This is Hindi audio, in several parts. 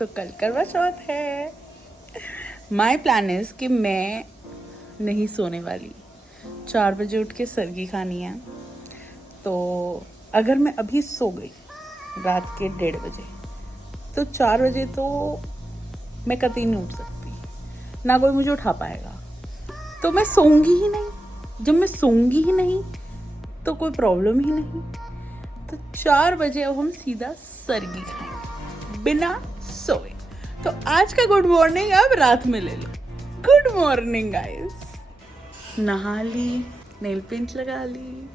तो कल करवा चौथ है। माई प्लान इज कि मैं नहीं सोने वाली, 4 बजे उठ के सरगी खानी है। तो अगर मैं अभी सो गई रात के 1:30 बजे तो 4 बजे तो मैं कतई नहीं उठ सकती, ना कोई मुझे उठा पाएगा। तो मैं सोऊंगी ही नहीं। जब मैं सोऊंगी ही नहीं तो कोई प्रॉब्लम ही नहीं। तो 4 बजे अब हम सीधा सरगी खाएंगे बिना सोए। तो आज का गुड मॉर्निंग अब रात में ले लो। Good morning guys. नहा ली, नेल पेंट लगा ली,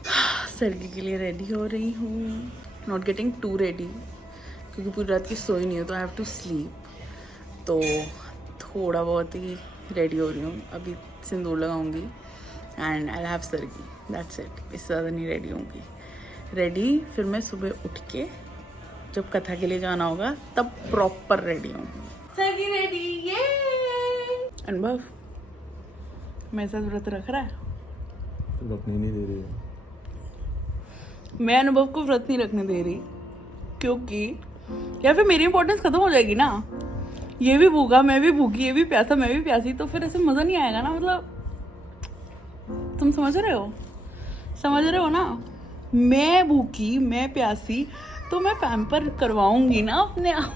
सरगी के लिए रेडी हो रही हूँ। नॉट गेटिंग टू रेडी क्योंकि पूरी रात की सोई नहीं हो तो आई हैव टू स्लीप। तो थोड़ा बहुत ही रेडी हो रही हूँ। अभी सिंदूर लगाऊंगी and I have sargi, that's it. इससे ज़्यादा नहीं रेडी होंगी। रेडी फिर मैं सुबह उठ के जब कथा के लिए जाना होगा तब प्रॉपर रेडी होंगी। सरगी रेडी, ये अनुभव मेरे साथ व्रत रख रहा है। रखने नहीं दे रही है। मैं अनुभव को व्रत नहीं रखने दे रही क्योंकि या फिर मेरी इंपॉर्टेंस खत्म हो जाएगी ना। ये भी भूखा, मैं भी भूखी, ये भी प्यासा, मैं भी प्यासी, तो फिर ऐसे मजा नहीं आएगा ना। मतलब तुम समझ रहे हो? समझ रहे हो ना? मैं भूखी, मैं प्यासी, तो मैं पैम्पर करवाऊंगी ना अपने आप।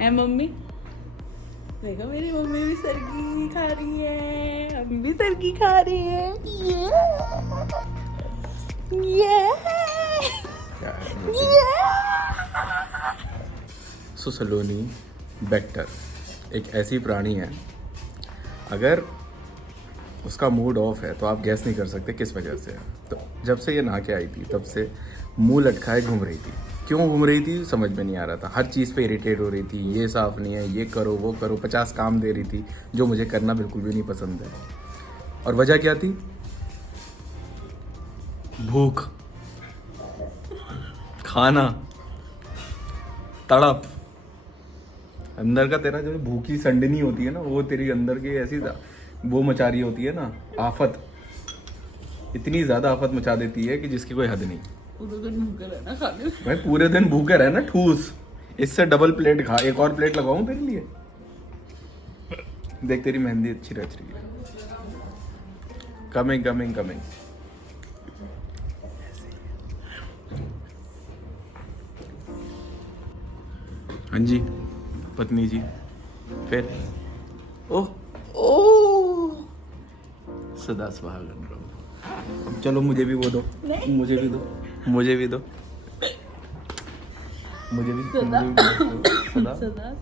है मम्मी? देखो मेरी मम्मी भी सरगी खा रही है, हम भी सरगी खा रहे हैं। सो सलोनी बेक्टर एक ऐसी प्राणी है, अगर उसका मूड ऑफ है तो आप गैस नहीं कर सकते किस वजह से है। तो जब से ये नहा के आई थी तब से मुंह लटकाए घूम रही थी। क्यों घूम रही थी समझ में नहीं आ रहा था। हर चीज़ पे इरिटेट हो रही थी, ये साफ़ नहीं है, ये करो वो करो, 50 काम दे रही थी जो मुझे करना बिल्कुल भी नहीं पसंद है। और वजह क्या थी? भूख, खाना, तड़प। अंदर का तेरा जो भूखी संडनी होती है ना, वो तेरी अंदर की ऐसी वो मचा रही होती है ना, आफत। इतनी ज़्यादा आफत मचा देती है कि जिसकी कोई हद नहीं। पूरे दिन भूखे रहना खाने। भाई पूरे दिन भूखे रहना ठूस। इससे डबल प्लेट खा, एक और प्लेट लगाऊं तेरे लिए। देख तेरी मेहंदी अच्छी रच रही है। Coming coming coming. हाँ जी पत्नी जी। फिर ओह ओह सदा सुहागन रहो। चलो मुझे भी वो दो, मुझे भी दो, मुझे भी दो, मुझे भी सदा सदा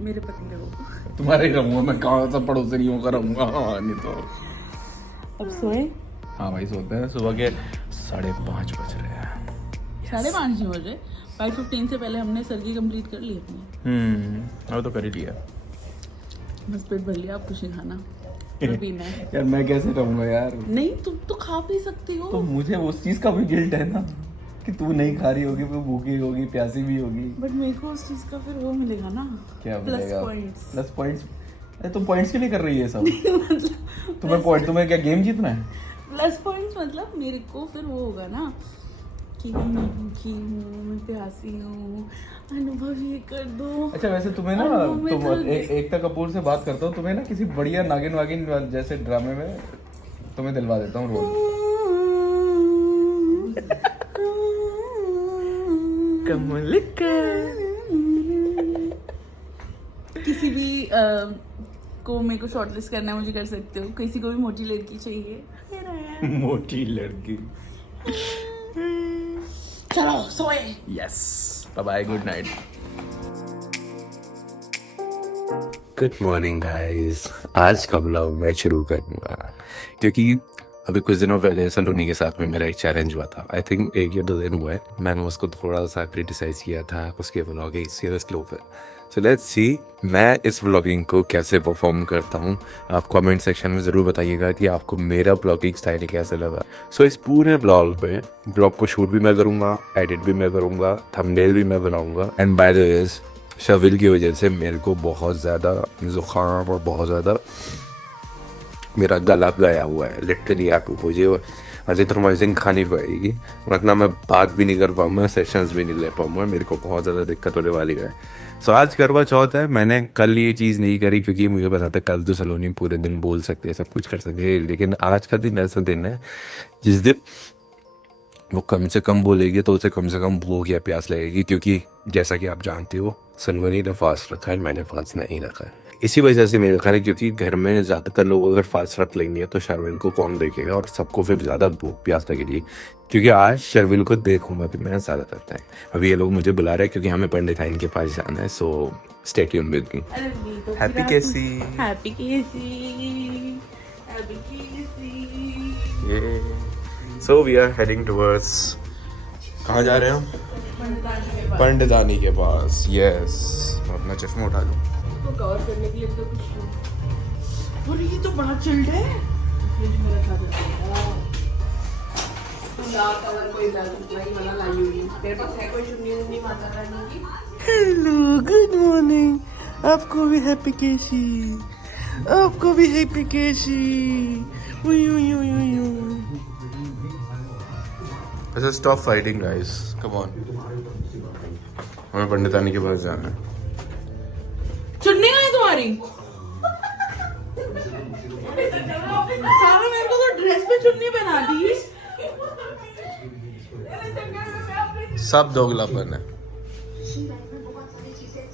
मेरे पति रहो। तुम्हारे ही रहूंगा मैं। कहाँ सा पड़ोसनियों का रहूंगा? हाँ नहीं तो अब सोए? हाँ भाई सोते हैं। सुबह के 5:30 बज रहे हैं। 5:30 नहीं बजे, 5:15 से पहले हमने सरगी कंप्लीट कर ली अपनी। अब तो कर ही लिया। बस पेट भर लिया, आप कुछ नहीं खाना और पीना है। यार मैं कैसे रहूंगा यार? नहीं तुम तो खा पी सकती हो। तो मुझे उस चीज का भी गिल्ट है ना कि तू नहीं खा रही होगी, वो भूखी होगी, प्यासी भी होगी। बट मेरे को उस चीज का फिर वो मिलेगा ना, क्या प्लस मिलेगा? पॉइंट्स। Plus points? अरे तुम पॉइंट्स के लिए कर रही है सब? तुम्हें क्या गेम जीतना है? प्लस पॉइंट्स मतलब मेरे को फिर वो होगा ना कि मैं भूखी हूँ, मैं प्यासी हूँ, अनुभव ये कर दो। अच्छा वैसे तुम्हें ना, तुम एकता कपूर से बात करता हूँ, तुम्हें ना किसी बढ़िया नागिन वागिन जैसे ड्रामे में तुम्हें दिलवा देता हूँ रोल। कमल का किसी भी को मेरे को शॉर्टलिस्ट करना है, मुझे कर सकते हो। किसी को भी मोटी लड़की चाहिए। मोटी लड़की। चलो सोए। Yes bye bye, good night. Good morning guys. आज का ब्लॉग मैं शुरू करूँगा क्योंकि अभी कुछ दिनों पहले सलोनी के साथ में मेरा एक चैलेंज हुआ था। आई थिंक 1 या 2 दिन हुआ है। मैंने उसको थोड़ा सा क्रिटिसाइज किया था उसके व्लॉगिंग सीरियसली ऊपर। सो लेट्स सी मैं इस व्लॉगिंग को कैसे परफॉर्म करता हूँ। आप कमेंट सेक्शन में ज़रूर बताइएगा कि आपको मेरा व्लॉगिंग स्टाइल कैसे लगा। सो इस पूरे ब्लॉग को शूट भी मैं करूँगा, एडिट भी मैं करूँगा, थंबनेल भी मैं बनाऊँगा। एंड बाय द वे शविल की वजह से मेरे को बहुत ज़्यादा ज़ुकाम और बहुत ज़्यादा मेरा गला गया हुआ है। लिटरली आप मुझे अजिथ्रोमाइसिन खानी पड़ेगी, वरना मैं बात भी नहीं कर पाऊँगा, सेशंस भी नहीं ले पाऊँगा, मेरे को बहुत ज़्यादा दिक्कत होने वाली है। सो आज करवा चौथ है, मैंने कल ये चीज़ नहीं करी क्योंकि मुझे पता था कल तो सलोनी पूरे दिन बोल सकते हैं, सब कुछ कर सकते हैं, लेकिन आज का दिन ऐसा दिन है जिस दिन वो कम से कम बोलेगी तो उसे कम से कम भूख या प्यास लगेगी, क्योंकि जैसा कि आप जानते हो सलोनी ने फास्ट रखा है, मैंने फास्ट नहीं रखा है। इसी वजह से मेरे ख्याल है क्योंकि घर में ज़्यादातर लोग अगर फास्ट रख लेंगे तो शर्विल को कौन देखेगा और सबको फिर ज़्यादा भूख प्यास लगेगी, क्योंकि आज शर्विल को देखूंगा भी मैं ज़्यादातर टाइम। अभी ये लोग मुझे बुला रहे हैं क्योंकि हमें पंडित आइन के पास जाना है, so stay tune with me. Happy KC, happy KC, happy KC. So we are heading towards, कहाँ जा रहे हैं हम? पंडितानी के पास। यस, अपना चश्मा उठा लो। उसको कवर करने के लिए तो कुछ नहीं। और ये तो बड़ा चिल्ड है। फ्रिज में रखा था। लाल कलर कोई लाल सप्लाई वाला लाई हुई। तेरे पास है कोई चुन्नी माता रानी की? Hello, good morning. आपको भी हैप्पी केसी। आपको भी हैप्पी केसी। उई उई उई उई उई। अच्छा, stop fighting guys, come on. हमें पंडितानी के पास जाना है। चुन्नी है तुम्हारी? सारा मेरे को तो ड्रेस पे चुन्नी बना दी। सब दोगलापन है।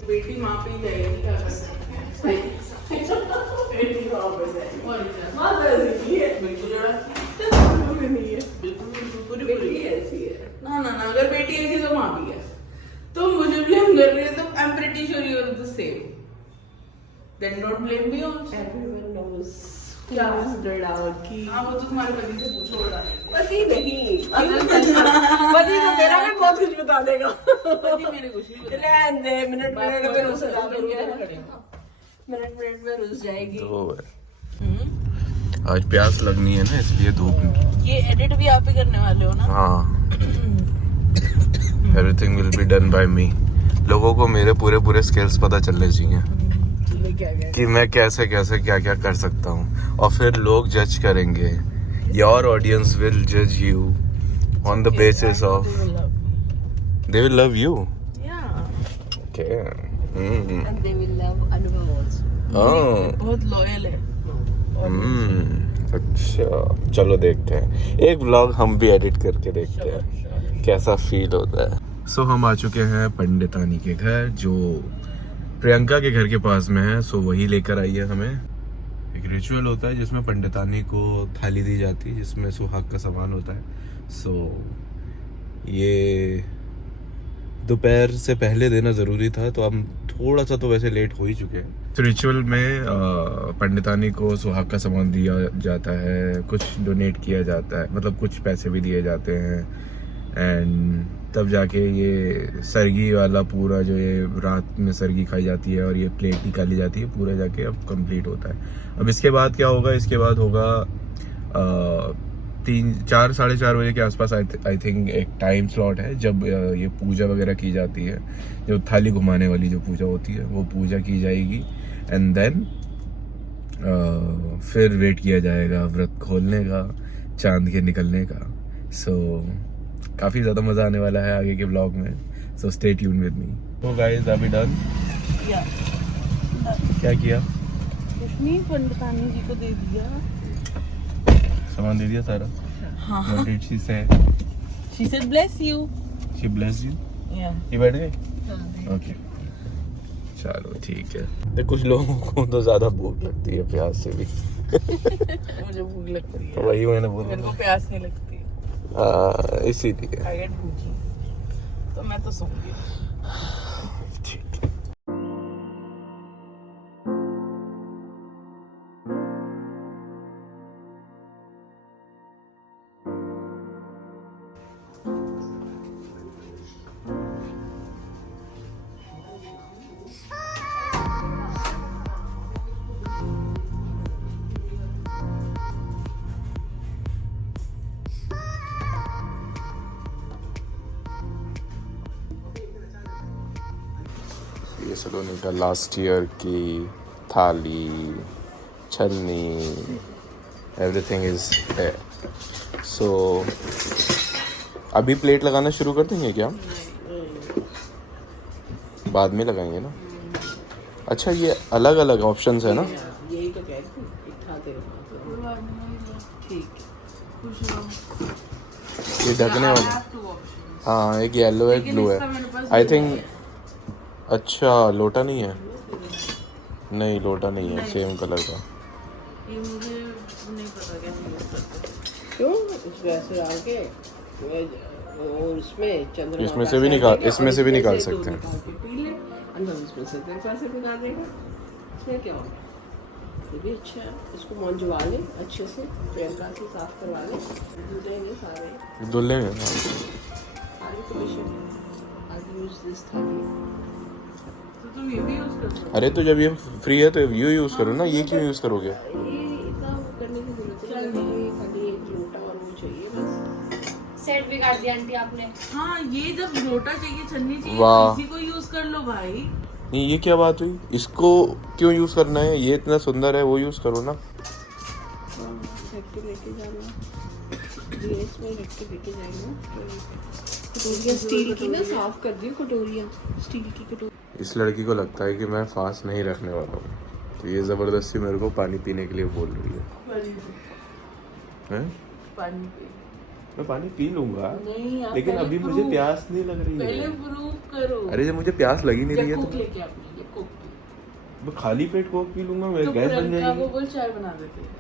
बेटी माँ पे ही जाएगी, क्या कर सकते हैं? बेटी माँ पे जाएगी। माँ ऐसी है, बिल्कुल नहीं है, बिल्कुल बेटी ऐसी है। ना ना ना, अगर बेटी ऐसी तो माँ भी है। तो मुझे ब्लेम कर रही है, तो I'm pretty sure you are the same. Then don't blame me also. Everyone knows. क्या? कि हाँ, वो तो तुम्हारे पति से पूछो बड़ा। पति नहीं, पति तो मेरा भी बहुत कुछ बता देगा। पति मेरे कुछ नहीं बता। रहने दे, मिनट में रुस जाएगी। आज प्यास लगनी है ना, इसलिए धूप। ये एडिट भी आप ही करने वाले हो ना? हाँ, everything will be done by me. लोगों को मेरे पूरे स्किल्स पता चलने चाहिए कि मैं कैसे कैसे क्या क्या कर सकता हूँ, और फिर लोग जज करेंगे। योर ऑडियंस विल जज you on the basis of, they will love you. Okay, And they will love Anubhav also. बहुत लॉयल है। अच्छा, चलो देखते हैं, एक व्लॉग हम भी एडिट करके देखते हैं कैसा फील होता है। सो हम आ चुके हैं पंडितानी के घर, जो प्रियंका के घर के पास में है। सो वही लेकर आई है हमें। एक रिचुअल होता है जिसमें पंडितानी को थाली दी जाती है, जिसमें सुहाग का सामान होता है। सो ये दोपहर से पहले देना ज़रूरी था, तो हम थोड़ा सा तो वैसे लेट हो ही चुके हैं। तो रिचुअल में पंडितानी को सुहाग का सामान दिया जाता है, कुछ डोनेट किया जाता है, मतलब कुछ पैसे भी दिए जाते हैं, एंड तब जाके ये सरगी वाला पूरा जो ये रात में सरगी खाई जाती है और ये प्लेट निकाली जाती है, पूरा जाके अब कंप्लीट होता है। अब इसके बाद क्या होगा? इसके बाद होगा 3-4 साढ़े 4 बजे के आसपास आई थिंक एक टाइम स्लॉट है जब ये पूजा वगैरह की जाती है, जो थाली घुमाने वाली जो पूजा होती है वो पूजा की जाएगी, एंड देन फिर वेट किया जाएगा व्रत खोलने का, चांद के निकलने का। सो काफ़ी ज़्यादा मज़ा आने वाला है आगे के व्लॉग में, सो स्टे ट्यून विद मी। तो गाइस, अभी डन क्या किया? कुछ नहीं, पंडितानी जी को दे दिया, सामान दे दिया सारा। हाँ। What did she say? She said bless you. She blessed you? Yeah. ये बैठ गए? ओके, चलो ठीक है। तो कुछ लोगों को तो ज़्यादा भूख लगती है प्यास से भी। मुझे भूख लगती है। वही मैंने बोला। मेरे को प्यास नहीं लगती। इसीलिए। I get भूखी, तो मैं तो सोऊंगी। ठीक है। ये सलोनी का लास्ट ईयर की थाली, छन्नी, एवरीथिंग इज है। सो अभी प्लेट लगाना शुरू कर देंगे क्या? बाद में लगाएंगे ना। अच्छा ये अलग अलग ऑप्शंस है ना? यही तो कहती हूँ, खाते रहो। ठीक खुश रहो। ये ढकने वाला, हाँ एक येलो है, ब्लू है। आई थिंक अच्छा लोटा नहीं है, नहीं लोटा नहीं है सेम कलर का। ये मुझे नहीं पता कैसे यूज करते। क्यों इसको ऐसे डाल के और इसमें चंद्रमा इसमें का से भी ऐसे निकाल- रखेंगे इसमें और से भी निकाल से दो सकते हैं। निकाल के पी ले, अंदर इसमें से तेरे से पिला देगा। इसमें क्या होगा? ये भी अच्छा है। इसको मंजवा ले अच्छे से, प्रियंका से साफ करवा ले, धुलेंगे सारे धुल लेंगे। सारे तो आज यूज दिस थाली। तो तुम ये भी यूज करते हो? अरे तो जब ये फ्री है तो ये यूज करो ना, ये क्यों यूज करोगे? ये इतना करने की जरूरत नहीं, खाली एक लोटा और वो चाहिए बस। सेट बिगाड़ दिया आंटी आपने। हाँ ये जब लोटा चाहिए छन्नी चाहिए वाह। तो इसी को यूज कर लो भाई। नहीं ये क्या बात हुई? इसको क्यों यूज करना है? ये इतना सुंदर है, वो यूज करो ना। रख के लेके जाना, गैस में रख के लेके जाएंगे। कटोरियाँ स्टील की ना साफ कर दी, कटोरियाँ स्टील की कटोरी। इस लड़की को लगता है कि मैं फास्ट नहीं रखने वाला हूँ, तो ये जबरदस्ती मेरे को पानी पीने के लिए बोल रही है। हैं? पानी पे मैं पानी पी लूंगा, नहीं आप लेकिन पहले अभी मुझे proof- प्यास नहीं लग रही पहले है। प्रूफ करो। अरे जब मुझे प्यास लगी नहीं रही ये है कोक तो लेके अपनी ये कोक पी। मैं खाली पेट कोक पी लूंगा, मेरी तो गैस बन प्रियंका को जाएगी। बोल चाय बना देते।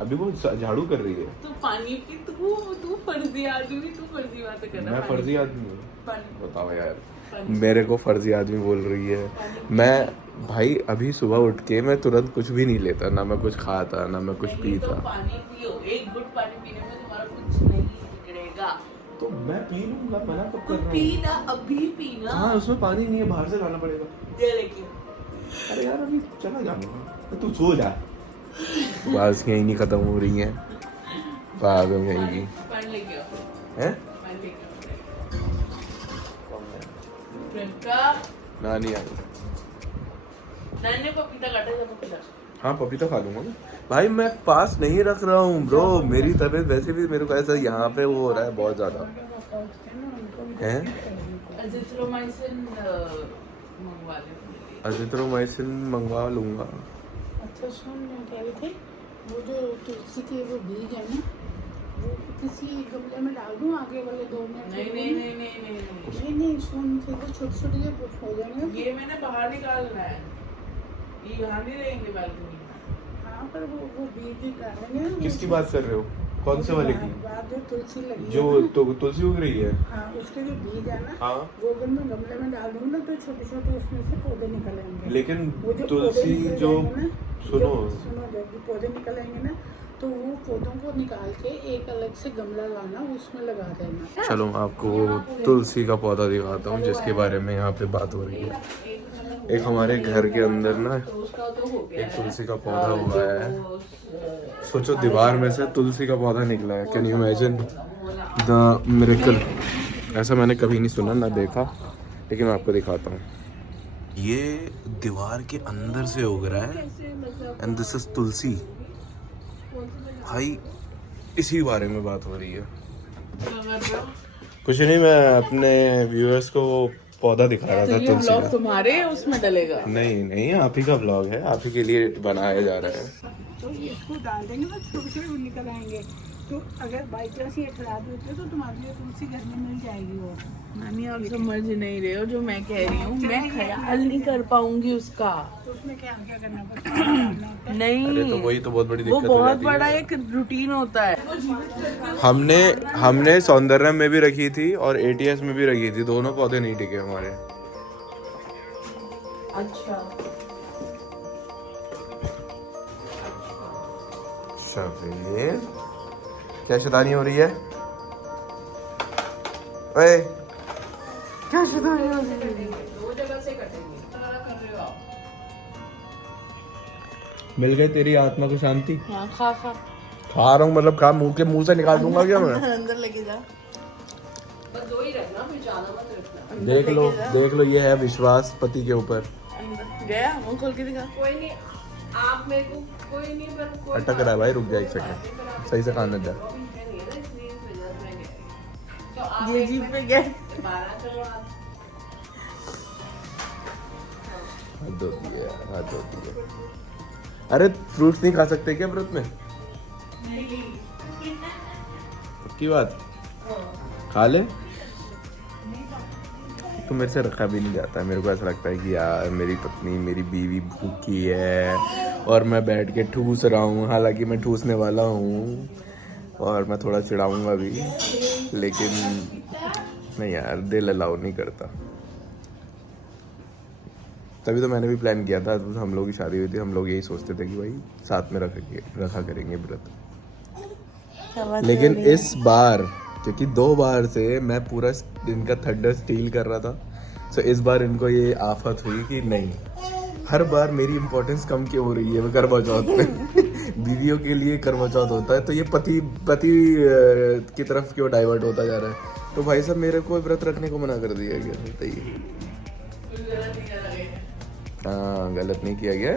अभी वो झाड़ू कर रही है। तो पानी की तू फर्जी आदमी, तू फर्जी बातें कर रहा मैं है। फर्जी आदमी हूँ? पानी बताओ यार, पानी। मेरे को फर्जी आदमी बोल रही है। मैं भाई अभी सुबह उठ के मैं तुरंत कुछ भी नहीं लेता, ना मैं कुछ खाता ना मैं कुछ नहीं तो पीता। पानी पियो, एक घुट पानी पीने में तुम्हारा कुछ नहीं बिगड़ेगा। तो मैं पी लूंगा, मना कब तो कर रहा हूँ? पीना, अभी पीना। हाँ उसमें पानी नहीं है, बाहर से लाना पड़ेगा। ये लेके अरे यार अभी चला जाऊंगा, तू सो जा। बात यहीं नहीं खत्म हो रही है, पागल यहीं की पानी लेके आओ, है। पानी लेके आओ। प्रियंका नानी आई। नानी ने पपीता काटा है, पपीता। हाँ पपीता खा लूंगा ना भाई, मैं पास नहीं रख रहा हूँ ब्रो। मेरी तबीयत वैसे भी मेरे को ऐसा यहाँ पे वो हो रहा है बहुत ज्यादा है। अजिथ्रोमाइसिन मंगवा ले। अजिथ्रोमाइसिन मंगवा लूंगा। अच्छा सुन, मैं कह रही थी वो जो तुलसी के वो बीज है ना, वो किसी गमले में डाल दूं आगे वाले 2 मिनट? नहीं नहीं नहीं नहीं नहीं नहीं। नहीं नहीं सुन, फिर वो छोटे छोटे जो हो जाएंगे। ये मैंने बाहर निकालना है, ये यहाँ नहीं रहेंगे बालकनी में। हाँ पर वो बीज ही डालेंगे ना। किसकी बात कर रहे हो? कौन से वाले की? बाद जो तुलसी लगी जो है ना, तो तुलसी उग रही है? हाँ उसके जो बीज है ना, हाँ वो अगर मैं गमले में डाल दूंगा ना तो छोटे छोटे उसमें से पौधे निकलेंगे। लेकिन वो जो तुलसी पौधे निकल जो जाएंगे ना, सुनो सुनो जब पौधे निकल आएंगे ना, तो वो पौधों को निकाल के एक अलग से गमला लाना, उसमें लगा देना। चलो आपको वो तुलसी का पौधा दिखाता हूँ जिसके बारे में यहाँ पे बात हो रही है। एक हमारे घर के अंदर ना उसका तो हो गया एक तुलसी का पौधा हुआ है। सोचो दीवार में से तुलसी का पौधा निकला है। Can you imagine the miracle? ऐसा मैंने कभी नहीं सुना ना देखा, लेकिन मैं आपको दिखाता हूँ। ये दीवार के अंदर से उग रहा है एंड दिस इज तुलसी। भाई इसी बारे में बात हो रही है। कुछ नहीं, मैं अपने व्यूअर्स को पौधा दिखा रहा था ये तुलसी ब्लॉग का। तुम्हारे उसमें डलेगा। नहीं नहीं, आप ही का ब्लॉग है, आप ही के लिए बनाया जा रहा है। तो इसको डाल देंगे ना, छोटे छोटे वो निकल आएंगे। तो अगर बाई चांस ये खराब होते तो तुम्हारे लिए तुलसी घर में मिल जाएगी। वो नानी आप समझ नहीं रहे हो जो मैं कह रही हूँ, मैं ख्याल नहीं कर पाऊंगी उसका। तो उसमें क्या क्या करना पड़ता है? नहीं अरे तो वही तो बहुत बड़ी वो दिक्कत हो बहुत जाती बड़ा है। एक रूटीन होता है। हमने सौंदर्य में भी रखी थी और एटीएस में भी रखी थी, दोनों पौधे नहीं टिके हमारे। अच्छा शफीर क्या शैतानी हो रही है? ओए क्या शैतानी हो रही है? दो जगह से कटेंगे। कर रहे हो आप? मिल गई तेरी आत्मा को शांति? हाँ खा खा खा रहा हूँ मतलब खा, मुंह से निकाल दूंगा क्या मैं? अंदर लेके जा। बस दो ही रखना, फिर ज्यादा मत रखना। देख लो ये है विश्वास पति के ऊपर। अंदर गया, मुंह खोल के दिखा। कोई नहीं, आप मेरे को कोई नहीं, पर कोई अटक रहा है भाई, रुक जा एक सेकंड, सही से खाने दे। ये जी पे क्या? 12 चलो आप। हद होती है यार, हद होती है। अरे फ्रूट्स नहीं खा सकते क्या व्रत में? पक्की बात? खा ले तो मेरे से रखा भी नहीं जाता है। मेरे को ऐसा लगता है कि यार मेरी पत्नी, मेरी बीवी भूखी है और मैं बैठ के ठूस रहा हूँ। हालांकि मैं ठूसने वाला हूँ और मैं थोड़ा चिढ़ाऊंगा भी, लेकिन नहीं यार, दिल अलाउ नहीं करता। तभी तो मैंने भी प्लान किया था। हम लोग की शादी हुई थी, हम लोग यही सोचते थे कि भाई साथ में रखा करेंगे व्रत। लेकिन इस बार, क्योंकि 2 बार से मैं पूरा इनका थंडर स्टील कर रहा था, तो इस बार इनको ये आफत हुई कि नहीं, हर बार मेरी इंपॉर्टेंस कम क्यों हो रही है वो करवा चौथ में। बीवियों के लिए करवा चौथ होता है, तो ये पति की तरफ क्यों डाइवर्ट होता जा रहा है। तो भाई साहब मेरे को व्रत रखने को मना कर दिया गया। बताइए। हाँ, गलत नहीं किया गया।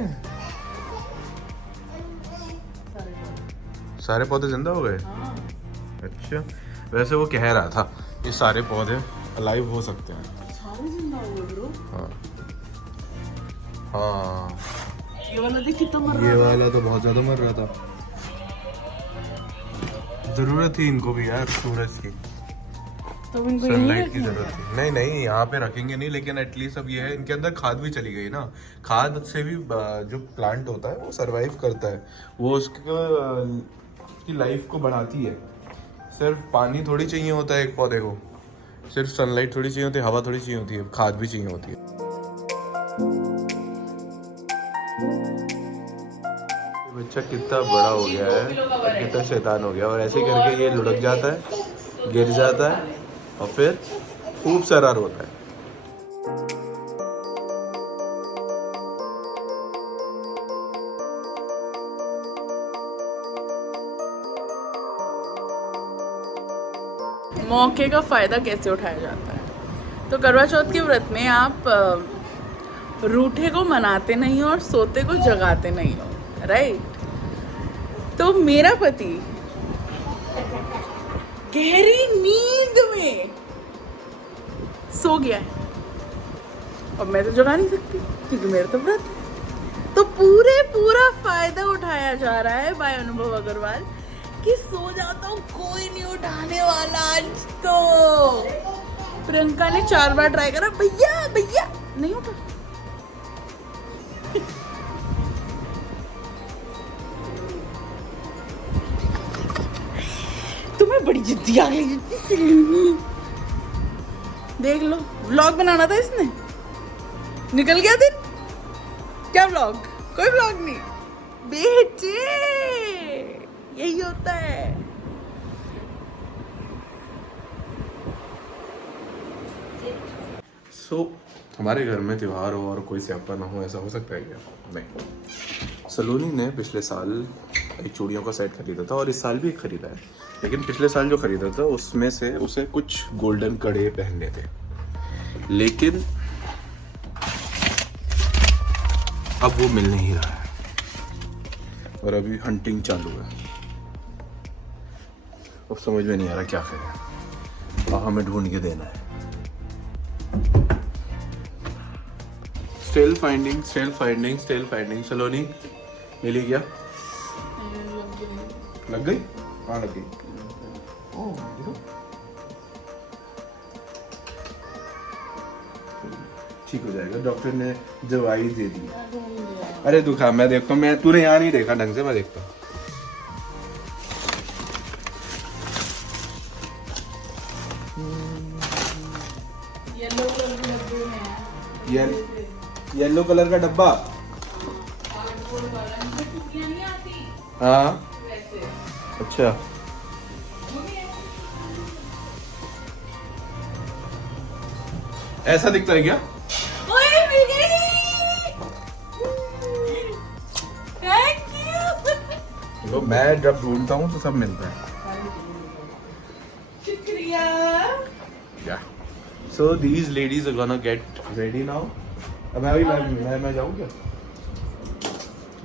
सारे पौधे जिंदा हो गए? अच्छा, वैसे वो कह रहा था ये सारे पौधे अलाइव हो सकते हैं। सारे जिंदा हो गए ब्रो। हाँ हाँ, ये वाला देख कितना मर ये वाला तो बहुत ज्यादा मर रहा था। जरूरत थी इनको भी यार सूरज की, तो इनको सनलाइट की जरूरत थी। नहीं नहीं, यहाँ पे रखेंगे नहीं, लेकिन एटलीस्ट अब ये है, इनके अंदर खाद भी चली गई ना। खाद से भी जो प्लांट होता है वो सरवाइव करता है, वो उसकी लाइफ को बढ़ाती है। सिर्फ पानी थोड़ी चाहिए होता है एक पौधे को, सिर्फ सनलाइट थोड़ी चाहिए होती है, हवा थोड़ी चाहिए होती है, खाद भी चाहिए होती है। बच्चा कितना बड़ा हो गया है, कितना शैतान हो गया, और ऐसे करके ये लुढ़क जाता है, गिर जाता है और फिर खूब सारा रोता है। मौके का फायदा कैसे उठाया जाता है। तो करवा चौथ के व्रत में आप रूठे को मनाते नहीं हो और सोते को जगाते नहीं हो, राइट। तो मेरा पति गहरी नींद में सो गया है और मैं तो जगा नहीं सकती क्योंकि मेरा तो व्रत है। तो पूरा फायदा उठाया जा रहा है बाय अनुभव अग्रवाल कि सो जाता हूँ, कोई नहीं उठाने वाला आज तो। प्रियंका ने 4 बार ट्राई करा, भैया भैया नहीं उठा। तुम्हें बड़ी जिद्दी आ गई। देख लो, व्लॉग बनाना था इसने, निकल गया दिन। क्या व्लॉग? कोई व्लॉग नहीं बेटे, यही होता है। हमारे घर में त्योहार हो और कोई स्यापा ना हो, ऐसा हो सकता है क्या? नहीं। सलोनी ने पिछले साल एक चूड़ियों का सेट खरीदा था और इस साल भी एक खरीदा है, लेकिन पिछले साल जो खरीदा था उसमें से उसे कुछ गोल्डन कड़े पहनने थे, लेकिन अब वो मिल नहीं रहा है और अभी हंटिंग चालू है। अब समझ में नहीं आ रहा क्या करें, और हमें ढूंढ के देना है। Still finding. सलोनी मिली क्या? लग गई? कहाँ लग गई? ओह, देखो। ठीक हो जाएगा, डॉक्टर ने दवाई दे दी। अरे दुखा, मैं देखता हूँ, मैं तूने यहाँ नहीं देखा ढंग से, मैं देखता हूँ। येलो कलर का डब्बा। हाँ, अच्छा। ऐसा दिखता है क्या? तो मैं जब ढूंढता हूँ तो सब मिलता है। शुक्रिया। Yeah. So these ladies are gonna get ready now. अब मैं जाऊँ क्या?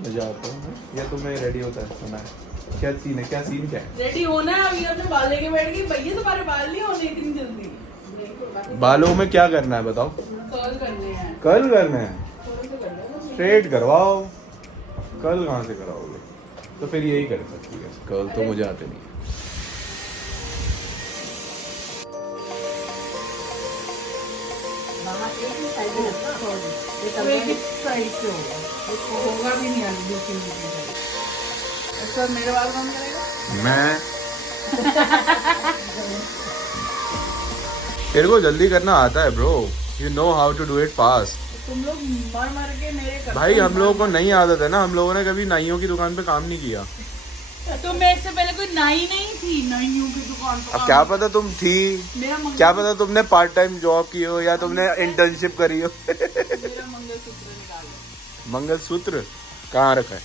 मैं जाता हूँ या तो मैं रेडी होता है? सुना है क्या सीन है, क्या सीन क्या है? रेडी होना है, अभी अपने बाल लेके बैठ गई। भैया तुम्हारे बाल नहीं होने, इतनी बालों में क्या करना है बताओ? कर्ल करने हैं। कर्ल करने हैं? स्ट्रेट करवाओ। कर्ल कहाँ से कराओगे? तो फिर यही कर सकती है, कर्ल तो मुझे आते नहीं है। तो एक ही साइड से होगा, होगा भी नहीं आगे दूसरी साइड। इस बार मेरे बाल कौन करेगा? मैं तेरे को जल्दी करना आता है bro, you know how to do it fast. तुम लोग मर मर के मेरे करते भाई हो। हम लोगों को नहीं आदत है ना, हम लोगों ने कभी नाइयों की दुकान पे काम नहीं किया। तो मैं इससे पहले कोई नाई नहीं थी, नाइयों की दुकान पर अब क्या पता तुम थी, मेरा क्या पता तुमने पार्ट टाइम जॉब की हो या तुमने इंटर्नशिप करी हो। मेरा मंगलसूत्र निकाल लो। मंगलसूत्र कहाँ रखा है?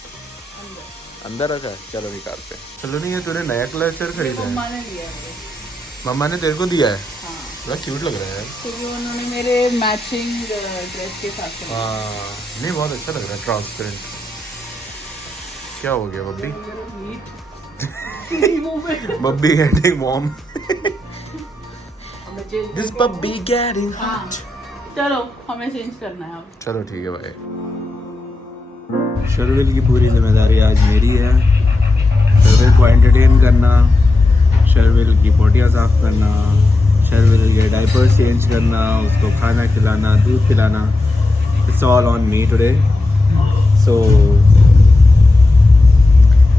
अंदर। अंदर रखा है, चलो निकालते हैं। चलो नहीं, ये तूने नया क्लस्टर खरीदा है? मम्मा ने दिया है मुझे। मम्मा ने तेरे को दिया है? हाँ, बड़ा क्यूट लग रहा है। क्योंकि उन्होंने मेरे मैचिंग ड्रेस के साथ खरीदा। हाँ नहीं, बहुत अच्छा लग रहा है, ट्रांसपेरेंट। क्या हो गया Babbi? Babbi getting mom. This Babbi getting हाँ, चलो हमें चेंज करना है अब। चलो ठीक है भाई। शर्विल की पूरी जिम्मेदारी आज मेरी है। शर्विल को एंटरटेन करना, शर्विल की पोटियाँ साफ करना, शर्विल के डायपर्स चेंज करना, उसको खाना खिलाना, दूध पिलाना। It's all on me today. सो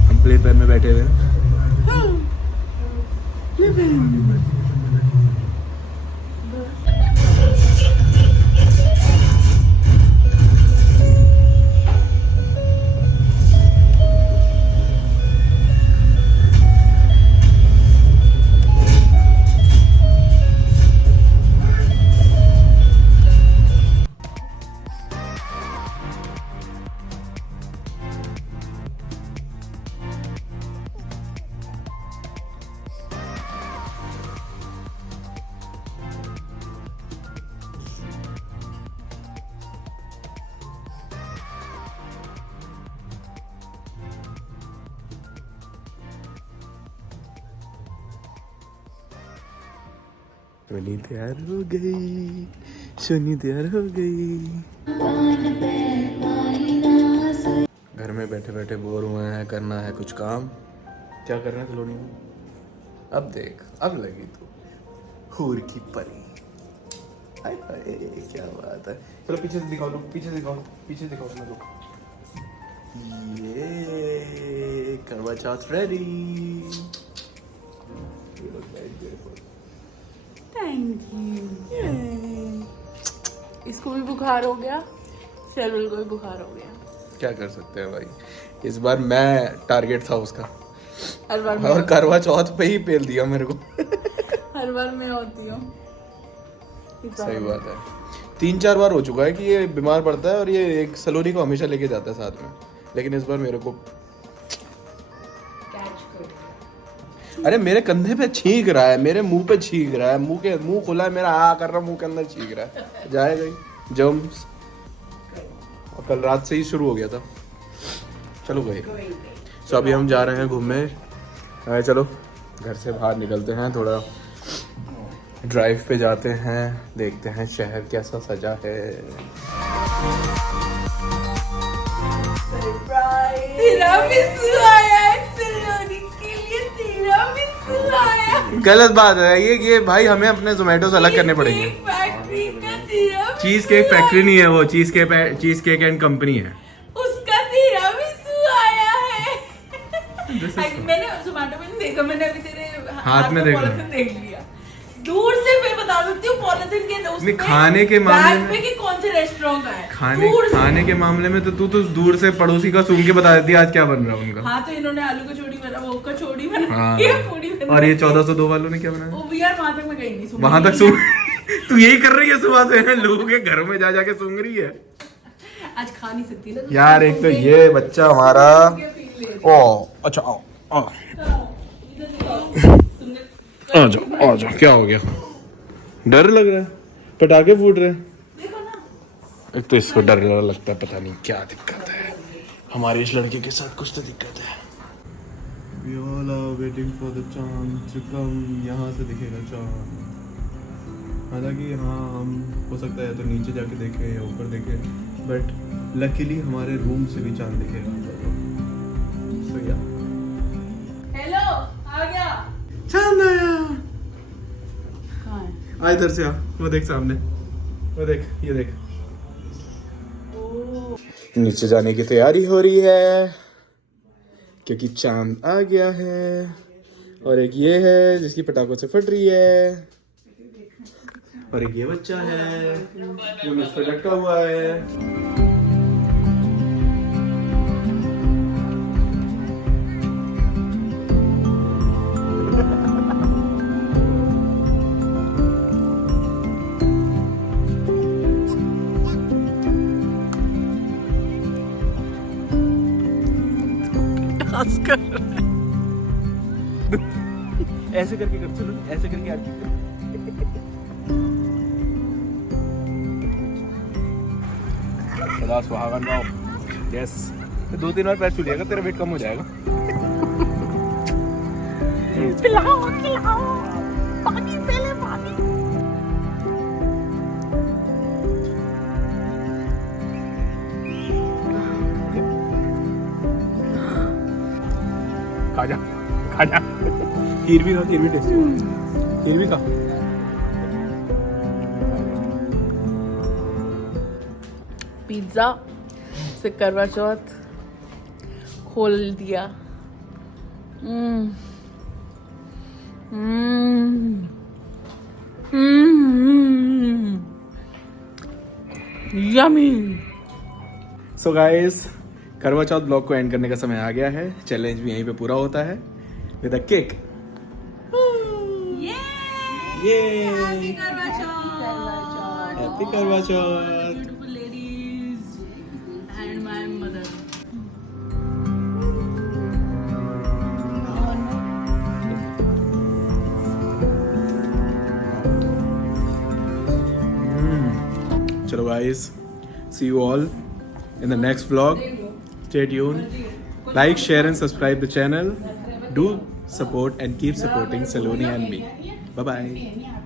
हम प्ले पेन में बैठे हुए हैं। सोनी तैयार हो गई, सोनी तैयार हो गई। घर में बैठे बैठे बोर हुए हैं, करना है कुछ काम। क्या करना है सलोनी? अब देख, अब लगी तू हूर की परी। हाय हाय, क्या बात है। चलो पीछे से दिखाओ, लोग पीछे से दिखाओ, पीछे से दिखाओ अपना लोग। ये करवा चौथ रेडी। Thank you. इसको भी बुखार हो गया, शर्विल को भी बुखार हो गया। क्या कर सकते हैं भाई, इस बार मैं टारगेट था उसका, हर बार और करवा चौथ पे ही पेल दिया मेरे को। हर बार मैं होती हूँ। सही बात है, 3-4 बार हो चुका है कि ये बीमार पड़ता है और ये एक सलोनी को हमेशा लेके जाता है साथ में, लेकिन इस बार मेरे को अरे मेरे कंधे पे छींक रहा है, मेरे मुंह पे छींक रहा है, मुंह खुला है मेरा, आ कर रहा, मुंह के अंदर छींक रहा है। जाएगा ही जर्म्स, और कल रात से ही शुरू हो गया था। चलो भाई, सो अभी हम जा रहे हैं घूमने। चलो घर से बाहर निकलते हैं, थोड़ा ड्राइव पे जाते हैं, देखते हैं शहर कैसा सजा है। तिरामिसू आया है सलोनी के लिए, तिरामिसू आया। गलत बात है ये भाई, हमें अपने जोमेटो से अलग करने पड़ेंगे। फैक्ट्री का तिरामिसू चीज केक फैक्ट्री नहीं है वो, चीज केक एंड कंपनी है। उसका तिरामिसू आया है। मैंने जोमेटो में नहीं देखा, मैंने अभी तेरे हाथ में देखा। पॉलिथीन देख लिया। दूर से मैं बता सकती हूँ पॉलिथीन के नहीं, खाने के मामले में में कि कौन से रेस्टोरेंट का है। खाने के मामले में तो तू तो दूर से पड़ोसी का सूंघ के बता देती है आज क्या बन रहा है उनका। हाँ, तो इन्होंने आलू कचौड़ी बना, वो कचौड़ी बना, हाँ। ये पूरी बना। और ये 1402 वालों ने क्या बनाया? वो भी यार वहां तक मैं गई नहीं, सूंघी वहां तक नहीं। सूंघ तू यही कर रही है सुबह से, लोगों के घरों में जा जाके सूंघ रही है आज खा नहीं सकती ना, तो यार। एक तो ये बच्चा हमारा, ओ अच्छा आओ आ जाओ, क्या हो गया? डर लग रहा है, पटाखे फूट रहे हैं। देखो ना, एक तो इसको डर लगता है, पता नहीं क्या दिक्कत है हमारे इस लड़के के साथ, कुछ तो दिक्कत है। We all are waiting for the चांद to come। यहाँ से दिखेगा चांद। हालांकि हाँ हम हो सकता है तो नीचे जाके देखें या ऊपर देखें, बट लकीली हमारे रूम से भी चांद दिखेगा हम लोगों को। सो या हेलो, आ गया। चांद आया। कहाँ है? आ इधर से आ, वो देख सामने, वो देख, ये देख। नीचे जाने की तैयारी हो रही है क्योंकि चांद आ गया है, और एक ये है जिसकी पटाखों से फट रही है, और एक ये बच्चा है जो मुझ पर लटका हुआ है। ऐसे करके कर, चलो ऐसे करके आरती कर। सदा सुहागन गाओ। यस, 2-3 बार पैर छू लिया तेरा वेट कम हो जाएगा। पिलाओ, पिलाओ, पानी, पहले पानी। खा जा, खा जा। खीर भी खा, खीर भी टेस्टी, खीर भी खा। पिज्ज़ा से करवा चौथ खोल दिया। यमी। सो गाइस, करवा चौथ ब्लॉग को एंड करने का समय आ गया है। चैलेंज भी यहीं पे पूरा होता है विद अ केक। ये happy Karwa Chauth, happy Karwa Chauth. Beautiful ladies and my mother. चलो guys, see you all in the next vlog. Stay tuned. Like, share and subscribe the channel. Do support and keep supporting Saloni and me. Bye bye.